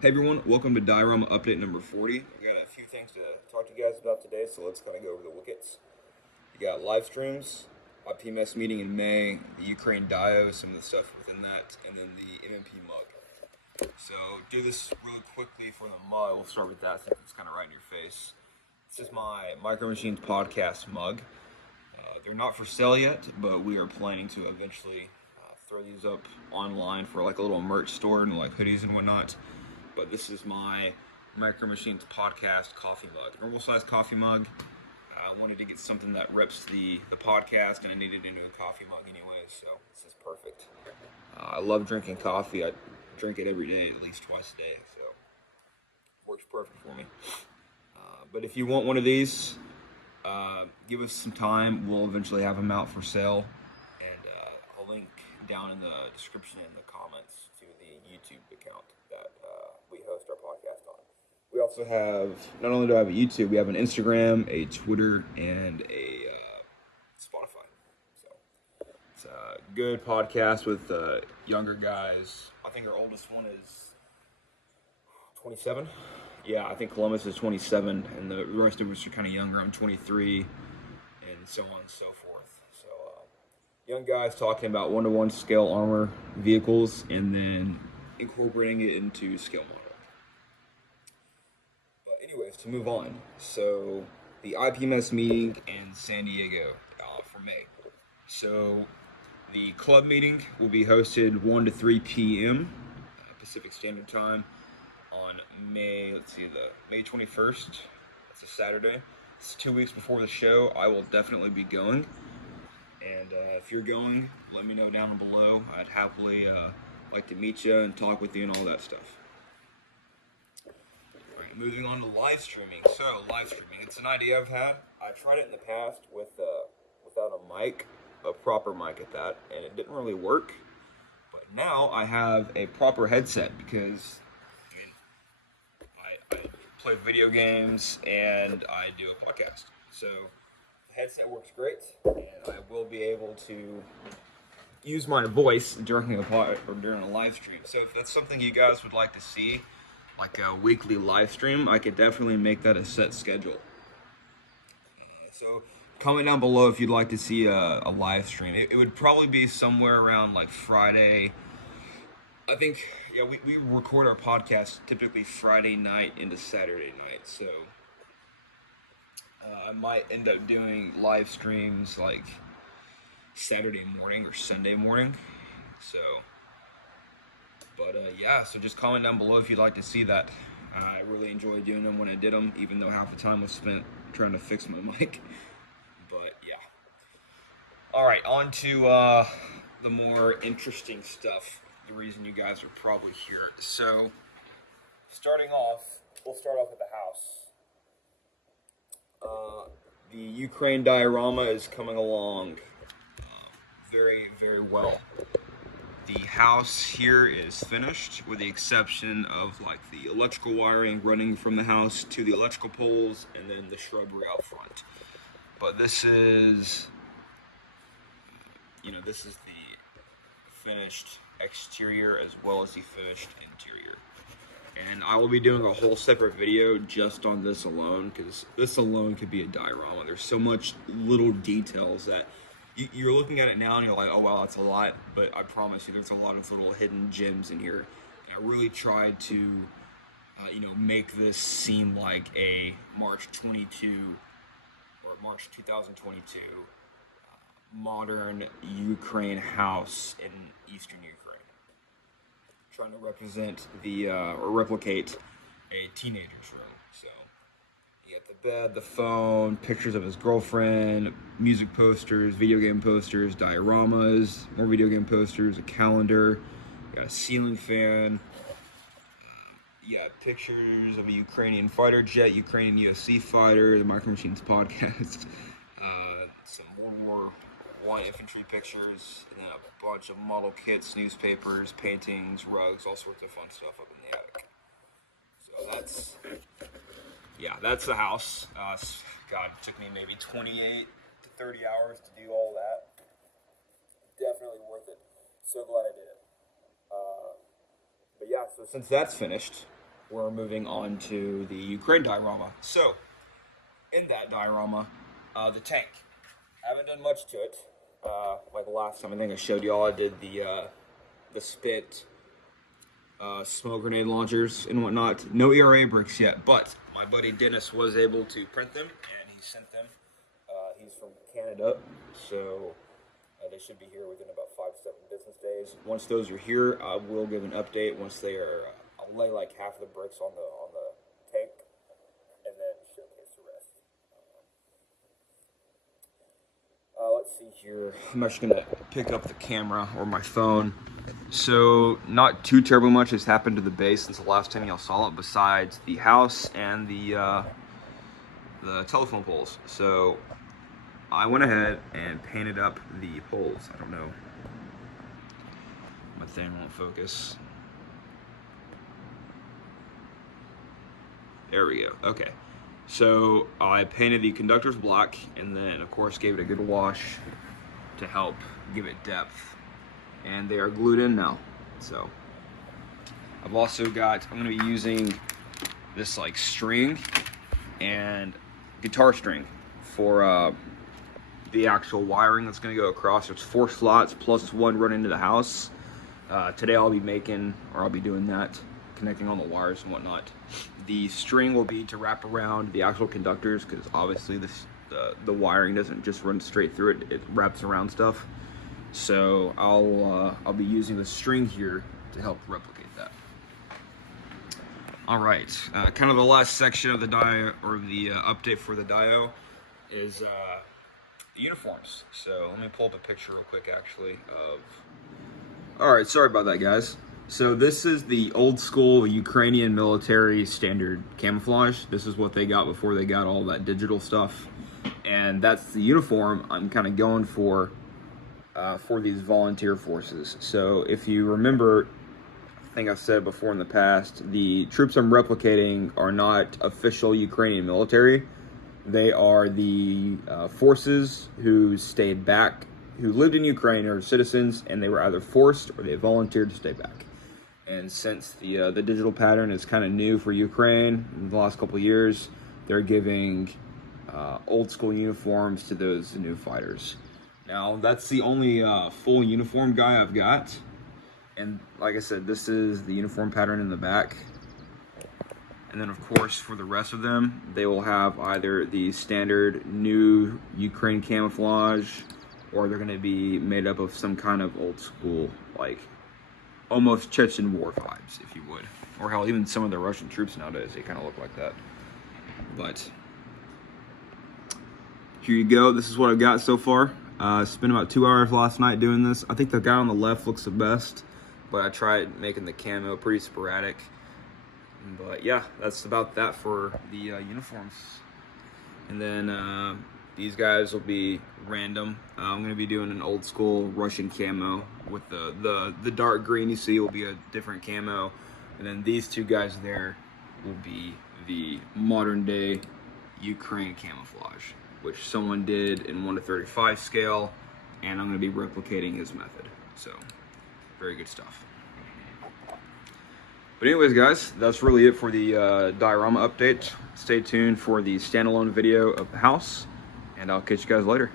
Hey everyone, welcome to Diorama update number 40. We got a few things to talk to you guys about today, so let's kind of go over the wickets. You got live streams, IPMS meeting in May, the Ukraine Dio, some of the stuff within that, and then the MMP mug. So do this really quickly for the mug. We'll start with that since it's kind of right in your face. This is my Micro Machines podcast mug. They're not for sale yet, but we are planning to eventually throw these up online for like a little merch store and like hoodies and whatnot. But this is my Micro Machines podcast coffee mug. Normal size coffee mug. I wanted to get something that reps the podcast, and I needed a new coffee mug anyway, so this is perfect. I love drinking coffee. I drink it every day, at least twice a day, so it works perfect for me. But if you want one of these, give us some time. We'll eventually have them out for sale, and I'll link down in the description and the comments to the YouTube account that we host our podcast on. We also have, not only do I have a YouTube, we have an Instagram, a Twitter, and a Spotify. So it's a good podcast with younger guys. I think our oldest one is 27. Yeah, I think Columbus is 27, and the rest of us are kind of younger. I'm 23, and so on and so forth. So young guys talking about one-to-one scale armor vehicles, and then incorporating it into scale model. But anyways, to move on. So the IPMS meeting in San Diego for May. So the club meeting will be hosted 1 to 3 p.m. Pacific Standard Time on May 21st. That's a Saturday. It's 2 weeks before the show. I will definitely be going. And if you're going, let me know down below. I'd happily like to meet you and talk with you and all that stuff. All right, moving on to live streaming. So live streaming, it's an idea I've had. I tried it in the past without a mic, a proper mic at that, and it didn't really work. But now I have a proper headset because I play video games and I do a podcast. So the headset works great, and I will be able to use my voice during a live stream. So if that's something you guys would like to see, like a weekly live stream, I could definitely make that a set schedule. So comment down below if you'd like to see a live stream. It would probably be somewhere around like Friday. I think, yeah, we record our podcast typically Friday night into Saturday night, so I might end up doing live streams like Saturday morning or Sunday morning. So, but yeah, so just comment down below if you'd like to see that. I really enjoyed doing them when I did them, even though half the time was spent trying to fix my mic. But yeah. All right, on to the more interesting stuff. The reason you guys are probably here. So, starting off, we'll start off with the house. The Ukraine Diorama is coming along very, very well. The house here is finished, with the exception of like the electrical wiring running from the house to the electrical poles, and then the shrubbery out front. But this is, this is the finished exterior as well as the finished interior. And I will be doing a whole separate video just on this alone, because this alone could be a diorama. There's so much little details that you're looking at it now and you're like, oh wow, that's a lot. But I promise you, there's a lot of little hidden gems in here. And I really tried to, make this seem like a March 2022 modern Ukraine house in eastern Ukraine. Trying to represent or replicate a teenager's room. So you got the bed, the phone, pictures of his girlfriend, music posters, video game posters, dioramas, more video game posters, a calendar, you got a ceiling fan, pictures of a Ukrainian fighter jet, Ukrainian UFC fighter, the Micro Machines podcast, some more War infantry pictures, and then a bunch of model kits, newspapers, paintings, rugs, all sorts of fun stuff up in the attic. So that's the house. God, it took me maybe 28 to 30 hours to do all that. Definitely worth it. So glad I did it. But yeah, so since that's finished, we're moving on to the Ukraine diorama. So, in that diorama, the tank. I haven't done much to it. Like last time, I think I showed y'all, I did the spit smoke grenade launchers and whatnot. No ERA bricks yet, but my buddy Dennis was able to print them, and he sent them. He's from Canada, so they should be here within about 5 to 7 business days. Once those are here, I will give an update. Once they are, I'll lay like half of the bricks on the tank, and then showcase the rest. Let's see here. I'm actually gonna pick up the camera or my phone. So not too terribly much has happened to the base since the last time y'all saw it, besides the house and the telephone poles. So I went ahead and painted up the poles. I don't know, my thing won't focus. There we go. Okay, so I painted the conductors black, and then of course gave it a good wash to help give it depth, and they are glued in now. So I've also got, I'm going to be using this like string and guitar string for the actual wiring that's going to go across. There's 4 slots plus 1 run into the house. Today I'll be doing that, connecting on the wires and whatnot. The string will be to wrap around the actual conductors, because obviously the wiring doesn't just run straight through it, it wraps around stuff. So I'll be using the string here to help replicate that. All right, kind of the last section of the dio, or the update for the dio, is uniforms. So let me pull up a picture real quick actually of, all right, sorry about that guys. So this is the old school Ukrainian military standard camouflage. This is what they got before they got all that digital stuff. And that's the uniform I'm kind of going for these volunteer forces. So if you remember, I think I've said before in the past, the troops I'm replicating are not official Ukrainian military. They are the forces who stayed back, who lived in Ukraine, or citizens, and they were either forced or they volunteered to stay back. And since the digital pattern is kind of new for Ukraine in the last couple of years, they're giving old school uniforms to those new fighters. Now that's the only full uniform guy I've got, and like I said, this is the uniform pattern in the back. And then of course for the rest of them, they will have either the standard new Ukraine camouflage, or they're going to be made up of some kind of old school, like almost Chechen war vibes, if you would. Or hell, even some of the Russian troops nowadays, they kind of look like that. But here you go. This is what I've got so far. Spent about 2 hours last night doing this. I think the guy on the left looks the best, but I tried making the camo pretty sporadic. But yeah, that's about that for the uniforms. And then these guys will be random. I'm going to be doing an old school Russian camo with the dark green you see will be a different camo. And then these 2 guys there will be the modern day Ukraine camouflage, which someone did in 1:35 scale, and I'm going to be replicating his method. So very good stuff. But anyways guys, that's really it for the diorama update. Stay tuned for the standalone video of the house, and I'll catch you guys later.